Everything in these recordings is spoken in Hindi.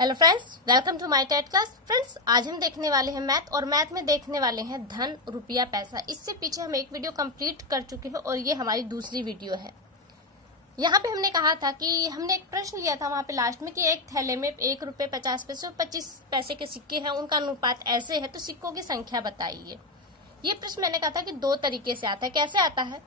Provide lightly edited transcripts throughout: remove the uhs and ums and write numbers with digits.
Hello friends, welcome to my TET class. Friends, आज हम देखने वाले हैं मैथ और मैथ में देखने वाले हैं धन, रुपया, पैसा। इससे पीछे हम एक वीडियो कंप्लीट कर चुके हैं और ये हमारी दूसरी वीडियो है। यहाँ पे हमने कहा था कि हमने एक प्रश्न लिया था वहां पे लास्ट में कि एक थैले में 1 रुपए 50 पैसे और 25 पैसे के सिक्के हैं, उनका अनुपात ऐसे है तो सिक्कों की संख्या बताइए। ये प्रश्न मैंने कहा था कि दो तरीके से आता है। कैसे आता है?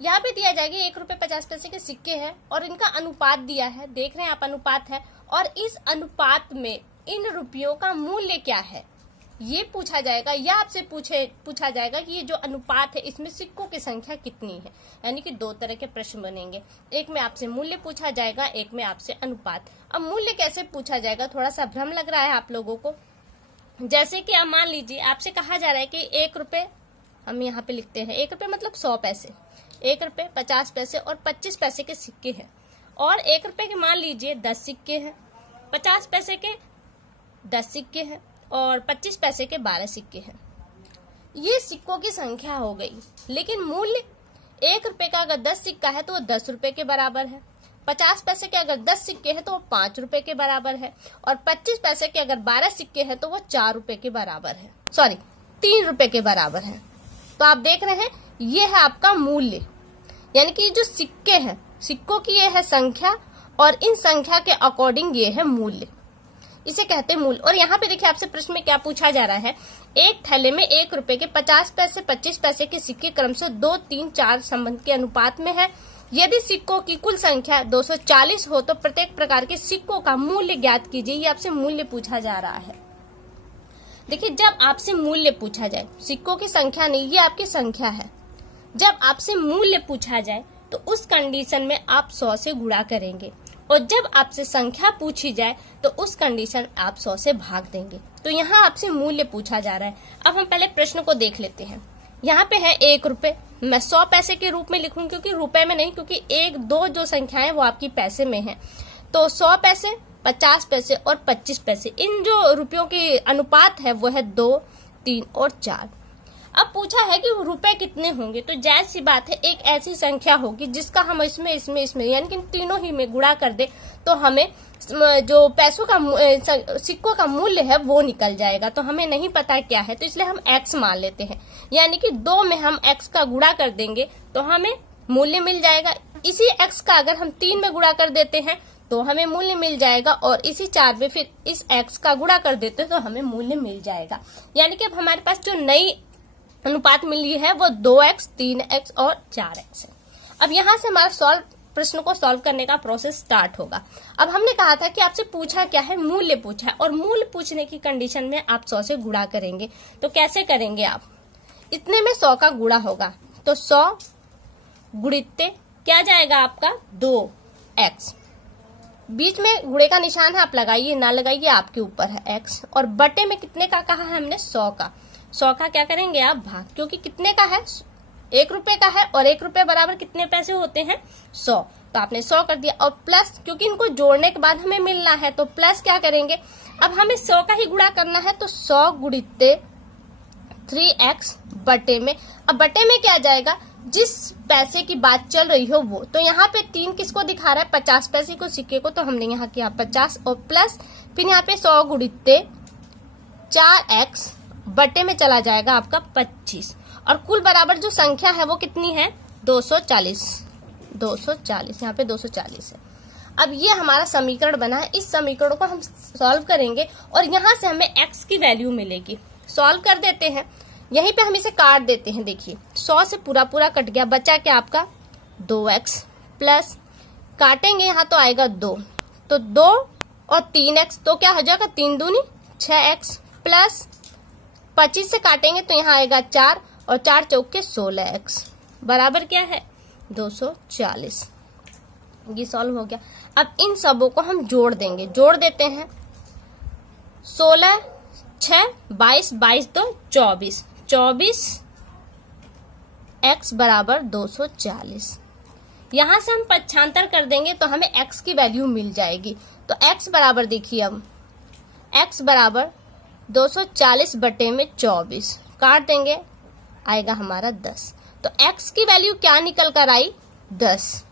यहाँ पे दिया जाएगा 1 रुपए 50 पैसे के सिक्के हैं और इनका अनुपात दिया है, देख रहे हैं आप अनुपात है, और इस अनुपात में इन रुपयों का मूल्य क्या है ये पूछा जाएगा, या आपसे पूछा जाएगा कि ये जो अनुपात है इसमें सिक्कों की संख्या कितनी है। यानी कि दो तरह के प्रश्न बनेंगे, एक में आपसे मूल्य पूछा जाएगा, एक में आपसे अनुपात। अब मूल्य कैसे पूछा जाएगा, थोड़ा सा भ्रम लग रहा है आप लोगों को। जैसे कि आप मान लीजिए आपसे कहा जा रहा है कि 1 रुपए, हम यहाँ पे लिखते हैं 1 रुपए मतलब 100 पैसे, 1 रुपए 50 पैसे और 25 पैसे के सिक्के हैं, और 1 रुपए के मान लीजिए 10 सिक्के हैं, 50 पैसे के 10 सिक्के हैं और 25 पैसे के 12 सिक्के हैं। ये सिक्कों की संख्या हो गई। लेकिन मूल्य 1 रुपए का अगर 10 सिक्का है तो वो 10 रुपए के बराबर है, 50 पैसे के अगर 10 सिक्के हैं तो वो 5 रुपए के बराबर है, और 25 पैसे के अगर 12 सिक्के हैं तो वो 4 रुपए के बराबर है, 3 रुपए के बराबर है। तो आप देख रहे हैं ये है आपका मूल्य, यानी कि जो सिक्के हैं, सिक्कों की ये है संख्या और इन संख्या के अकॉर्डिंग ये है मूल्य, इसे कहते हैं मूल्य। और यहाँ पे देखिए आपसे प्रश्न में क्या पूछा जा रहा है, एक थैले में 1 रुपए के 50 पैसे 25 पैसे के सिक्के क्रमशः 2, 3, 4 संबंध के अनुपात में है। यदि सिक्कों की कुल संख्या 240 हो तो प्रत्येक प्रकार के सिक्कों का मूल्य ज्ञात कीजिए। ये आपसे मूल्य पूछा जा रहा है। देखिए, जब आपसे मूल्य पूछा जाए, सिक्कों की संख्या नहीं, ये आपकी संख्या है, जब आपसे मूल्य पूछा जाए तो उस कंडीशन में आप 100 से गुणा करेंगे, और जब आपसे संख्या पूछी जाए तो उस कंडीशन आप 100 से भाग देंगे। तो यहाँ आपसे मूल्य पूछा जा रहा है। अब हम पहले प्रश्न को देख लेते हैं। यहाँ पे है 1 रुपए, मैं 100 पैसे के रूप में लिखूं क्योंकि रुपए में नहीं, क्योंकि 1, 2 जो संख्याएं वो आपकी पैसे में है। तो 100 पैसे, 50 पैसे और 25 पैसे, इन जो रुपयों की अनुपात है वो है 2, 3 और 4। अब पूछा है कि रुपए कितने होंगे, तो जायज सी बात है एक ऐसी संख्या होगी जिसका हम इसमें यानी कि तीनों ही में गुणा कर दे तो हमें जो पैसों का सिक्कों का मूल्य है वो निकल जाएगा। तो हमें नहीं पता क्या है, तो इसलिए हम x मान लेते हैं, यानी कि 2 में हम x का गुणा कर देंगे तो हमें मूल्य मिल जाएगा। इसी x का अगर हम 3 में गुणा कर देते हैं तो हमें मूल्य मिल जाएगा, और इसी 4 में फिर इस x का गुणा कर देते हैं तो हमें मूल्य मिल जाएगा। यानी कि अब हमारे पास जो नई अनुपात मिली है वो 2x, 3x और 4x है। अब यहाँ से हमारा प्रश्न को सॉल्व करने का प्रोसेस स्टार्ट होगा। अब हमने कहा था कि आपसे पूछा क्या है, मूल्य पूछा है, और मूल्य पूछने की कंडीशन में आप 100 से गुणा करेंगे। तो कैसे करेंगे आप? इतने में 100 का गुणा होगा, तो 100 गुणित क्या जाएगा आपका 2x, बीच में गुणे का निशान है, आप लगाइए ना लगाइए आपके ऊपर है x, और बटे में कितने का कहा है हमने 100 का। 100 का क्या करेंगे आप भाग, क्योंकि कितने का है 1 रुपए का है, और 1 रुपए बराबर कितने पैसे होते हैं 100, तो आपने 100 कर दिया, और प्लस क्योंकि इनको जोड़ने के बाद हमें मिलना है तो प्लस क्या करेंगे, अब हमें 100 का ही गुणा करना है, तो 100 गुणित 3x बटे में। अब बटे में क्या जाएगा, जिस पैसे की बात चल रही हो वो, तो यहाँ पे 3 किसको दिखा रहा है 50 पैसे को, सिक्के को, तो हमने यहाँ किया 50, और प्लस फिर यहाँ पे 100 गुणित 4x बटे में चला जाएगा आपका 25, और कुल बराबर जो संख्या है वो कितनी है 240, यहाँ पे 240 है। अब ये हमारा समीकरण बना है, इस समीकरण को हम सॉल्व करेंगे और यहाँ से हमें x की वैल्यू मिलेगी। सॉल्व कर देते हैं, यहीं पे हम इसे काट देते हैं। देखिए 100 से पूरा कट गया, बचा क्या आपका 2x, प्लस काटेंगे यहाँ तो आएगा 2, तो 2 और 3x, तो क्या हो जाएगा 3 दूनी 6x, प्लस 25 से काटेंगे तो यहाँ आएगा 4, और 4 चौके 16x बराबर क्या है 240। ये सॉल्व हो गया। अब इन सबों को हम जोड़ देंगे, जोड़ देते हैं, 16 6 22, 22 2 24, 24x बराबर 240। यहाँ से हम पक्षांतर कर देंगे तो हमें x की वैल्यू मिल जाएगी। तो x बराबर देखिए, अब x बराबर 240 बटे में 24, काट देंगे आएगा हमारा 10, तो x की वैल्यू क्या निकल कर आई 10।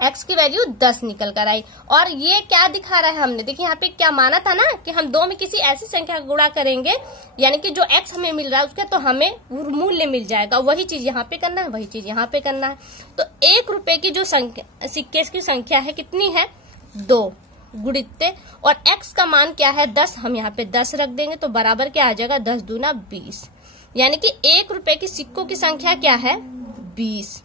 x की वैल्यू 10 निकल कर आई। और ये क्या दिखा रहा है हमने, देखिए यहाँ पे क्या माना था ना कि हम 2 में किसी ऐसी संख्या का गुणा करेंगे यानी कि जो x हमें मिल रहा है उसका तो हमें मूल्य मिल जाएगा। वही चीज यहाँ पे करना है, वही चीज यहाँ पे करना है। तो 1 रुपए की जो संख्या सिक्के की संख्या है कितनी है 2 गुणित्ते, और x का मान क्या है 10, हम यहाँ पे 10 रख देंगे तो बराबर क्या आ जाएगा 10 दूना 20, यानी कि 1 रुपए की सिक्कों की संख्या क्या है 20।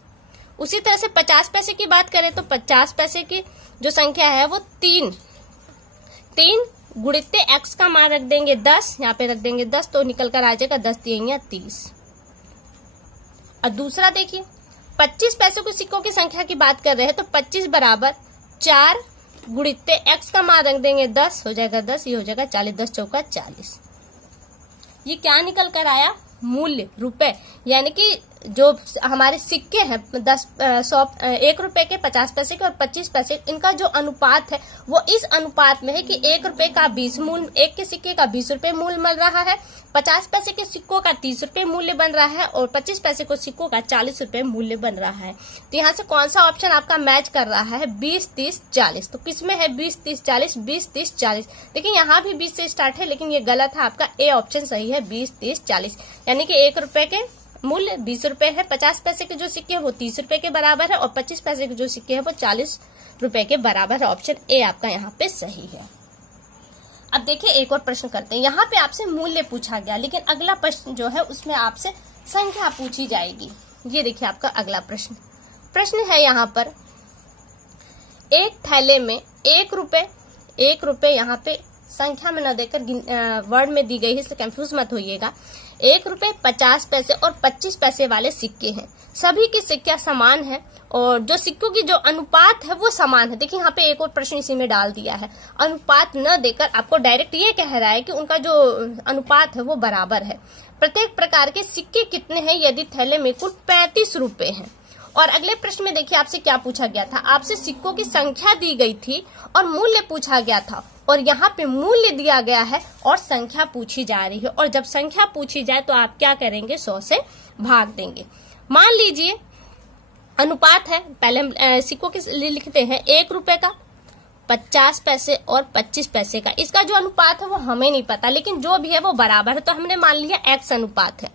उसी तरह से 50 पैसे की बात करें तो 50 पैसे की जो संख्या है वो 3 गुणित्ते x का मान रख देंगे 10, यहाँ पे रख देंगे 10 तो निकल कर आ जाएगा 10 3 30। और दूसरा देखिए 25 पैसे के सिक्कों की संख्या की बात कर रहे हैं तो 25 बराबर 4 गुणित्ते x का मान रख देंगे 10, हो जाएगा 10, ये हो जाएगा 40, 10 चौका 40। ये क्या निकल कर आया मूल्य रुपए, यानी कि जो हमारे सिक्के हैं 1 रुपए के 50 पैसे के और 25 पैसे, इनका जो अनुपात है वो इस अनुपात में है कि 1 रुपए का 20 मूल्य, 1 के सिक्के का 20 रुपए मूल्य मिल रहा है, 50 पैसे के सिक्कों का 30 रुपए मूल्य बन रहा है और 25 पैसे के सिक्कों का 40 रुपए मूल्य बन रहा है। तो यहाँ से कौन सा ऑप्शन आपका मैच कर रहा है 20 30 40। तो किसमें है 20 30 40, 20 30 40। देखिए यहाँ भी 20 से स्टार्ट है लेकिन ये गलत है, आपका ए ऑप्शन सही है 20 30 40, यानी कि 1 रुपए के मूल्य 20 रुपए है, 50 पैसे के जो सिक्के है वो 30 रुपए के बराबर है और 25 पैसे के जो सिक्के है वो 40 रुपए के बराबर है। ऑप्शन ए आपका यहाँ पे सही है। अब देखिए एक और प्रश्न करते हैं। यहाँ पे आपसे मूल्य पूछा गया लेकिन अगला प्रश्न जो है उसमें आपसे संख्या पूछी जाएगी। ये देखिए आपका अगला प्रश्न है यहाँ पर, एक थैले में 1 रुपए यहाँ पे संख्या में न देकर वर्ड में दी गई है इसलिए कंफ्यूज मत होइएगा। 1 रुपए 50 पैसे और 25 पैसे वाले सिक्के हैं, सभी की संख्या समान है और जो सिक्कों की जो अनुपात है वो समान है। देखिए यहाँ पे एक और प्रश्न इसी में डाल दिया है, अनुपात न देकर आपको डायरेक्ट ये कह रहा है कि उनका जो अनुपात है वो बराबर है। प्रत्येक प्रकार के सिक्के कितने हैं यदि थैले में कुल 35 रुपए हैं। और अगले प्रश्न में देखिए आपसे क्या पूछा गया था, आपसे सिक्कों की संख्या दी गई थी और मूल्य पूछा गया था और यहाँ पे मूल्य दिया गया है और संख्या पूछी जा रही है। और जब संख्या पूछी जाए तो आप क्या करेंगे 100 से भाग देंगे। मान लीजिए अनुपात है, पहले सिक्कों के लिए लिखते हैं 1 रुपए का 50 पैसे और 25 पैसे का, इसका जो अनुपात है वो हमें नहीं पता लेकिन जो भी है वो बराबर है तो हमने मान लिया x अनुपात है,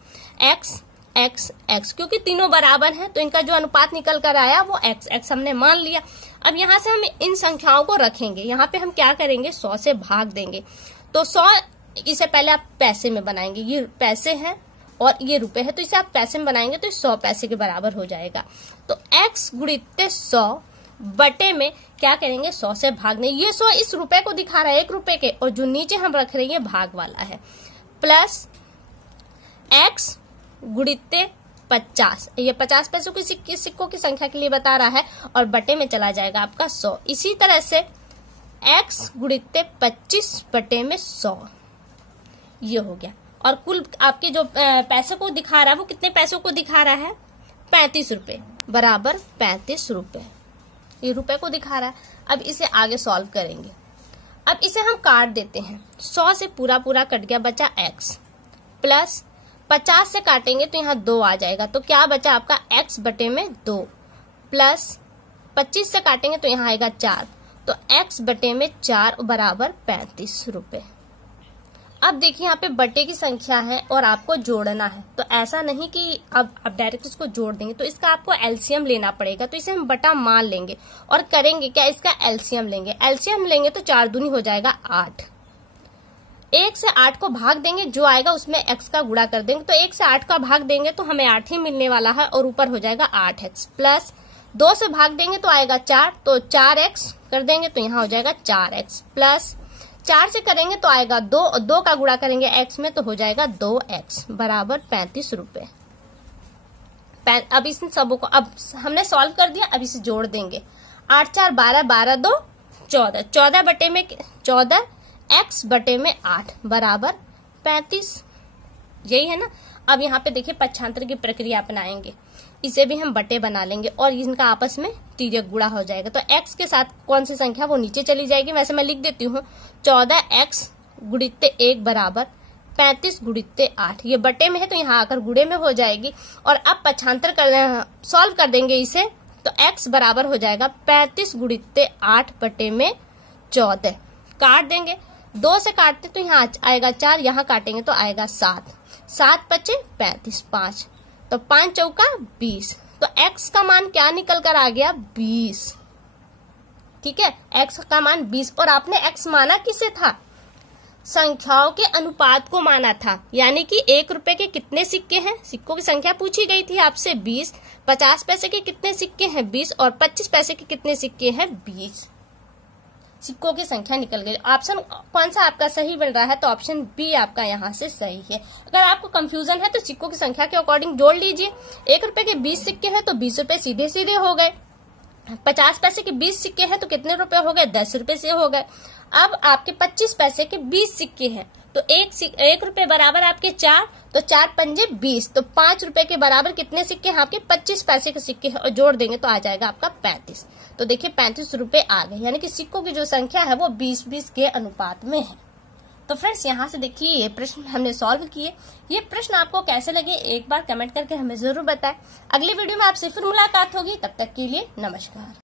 x x x, क्योंकि तीनों बराबर हैं तो इनका जो अनुपात निकल कर आया वो x x हमने मान लिया। अब यहाँ से हम इन संख्याओं को रखेंगे, यहाँ पे हम क्या करेंगे 100 से भाग देंगे। तो 100 इसे पहले आप पैसे में बनाएंगे, ये पैसे हैं और ये रुपए है तो इसे आप पैसे में बनाएंगे तो 100 पैसे के बराबर हो जाएगा। तो x गुणित्ते 100 बटे में क्या करेंगे 100 से भागने, ये 100 इस रुपए को दिखा रहा है 1 रुपए के और जो नीचे हम रख रहे हैं भाग वाला है, प्लस x गुणित्ते 50, ये 50 पैसों की सिक्कों की संख्या के लिए बता रहा है और बटे में चला जाएगा आपका 100। इसी तरह से x गुणित्ते 25 बटे में 100, ये हो गया। और कुल आपके जो पैसे को दिखा रहा है वो कितने पैसों को दिखा रहा है 35 रुपए बराबर 35 रुपए, ये रुपए को दिखा रहा है। अब इसे आगे सॉल्व करेंगे। अब इसे हम काट देते हैं, 100 से पूरा कट गया, बचा x, प्लस 50 से काटेंगे तो यहाँ 2 आ जाएगा तो क्या बचा आपका x बटे में 2, प्लस 25 से काटेंगे तो यहाँ आएगा 4 तो x बटे में 4 बराबर 35 रुपए। अब देखिए यहाँ पे बटे की संख्या है और आपको जोड़ना है तो ऐसा नहीं कि अब आप डायरेक्ट इसको जोड़ देंगे, तो इसका आपको एलसीएम लेना पड़ेगा। तो इसे हम बटा मान लेंगे और करेंगे क्या, इसका एलसीएम लेंगे। एलसीएम लेंगे तो 4 दूनी हो जाएगा 8, 1 से 8 को भाग देंगे, जो आएगा उसमें x का गुणा कर देंगे। तो 1 से 8 का भाग देंगे तो हमें 8 ही मिलने वाला है और ऊपर हो जाएगा 8x, प्लस 2 से भाग देंगे तो आएगा 4 तो 4x कर देंगे तो यहाँ हो जाएगा 4x, प्लस 4 से करेंगे तो आएगा 2 और 2 का गुणा करेंगे x में तो हो जाएगा 2x बराबर 35 रुपए। अब इन सबों को अब हमने सॉल्व कर दिया, अब इसे जोड़ देंगे। 8 4 12, 12 2 14, 14 बटे में 14 x बटे में 8 बराबर 35, यही है ना। अब यहाँ पे देखिए पक्षांतर की प्रक्रिया अपनाएंगे, इसे भी हम बटे बना लेंगे और इनका आपस में तिर्यक गुणा हो जाएगा। तो x के साथ कौन सी संख्या वो नीचे चली जाएगी, वैसे मैं लिख देती हूँ 14x गुणित्ते 1 बराबर 35 गुणित्ते 8, ये बटे में है तो यहाँ आकर गुणे में हो जाएगी। और अब पक्षांतर कर सॉल्व कर देंगे इसे तो x बराबर हो जाएगा 35 गुणित 8 बटे में 14। काट देंगे, 2 से काटते तो यहाँ आएगा 4, यहाँ काटेंगे तो आएगा 7, 7 बचे 35, 5 तो 5 चौका 20। तो x का मान क्या निकल कर आ गया 20। ठीक है, x का मान 20। और आपने x माना किसे था, संख्याओं के अनुपात को माना था। यानी कि 1 रुपए के कितने सिक्के हैं, सिक्कों की संख्या पूछी गई थी आपसे 20, 50 पैसे के कितने सिक्के हैं 20 और 25 पैसे के कितने सिक्के हैं 20। सिक्कों की संख्या निकल गई। ऑप्शन कौन सा आपका सही बन रहा है, तो ऑप्शन बी आपका यहाँ से सही है। अगर आपको कंफ्यूजन है तो सिक्कों की संख्या के अकॉर्डिंग जोड़ लीजिए। 1 रुपए के 20 सिक्के हैं तो 20 रुपए सीधे सीधे हो गए। 50 पैसे के 20 सिक्के हैं तो कितने रुपए हो गए, 10 रुपए से हो गए। अब आपके 25 पैसे के 20 सिक्के हैं तो 1 रुपए बराबर आपके 4, तो 4 पंजे 20, तो 5 रुपए के बराबर कितने सिक्के हैं आपके 25 पैसे के सिक्के हैं और जोड़ देंगे तो आ जाएगा आपका 35। तो देखिए 35 रुपए आ गए, यानी कि सिक्कों की जो संख्या है वो 20-20 के अनुपात में है। तो फ्रेंड्स यहाँ से देखिए ये प्रश्न हमने सॉल्व किए। ये प्रश्न आपको कैसे लगे एक बार कमेंट करके हमें जरूर बताएं। अगली वीडियो में आपसे फिर मुलाकात होगी, तब तक के लिए नमस्कार।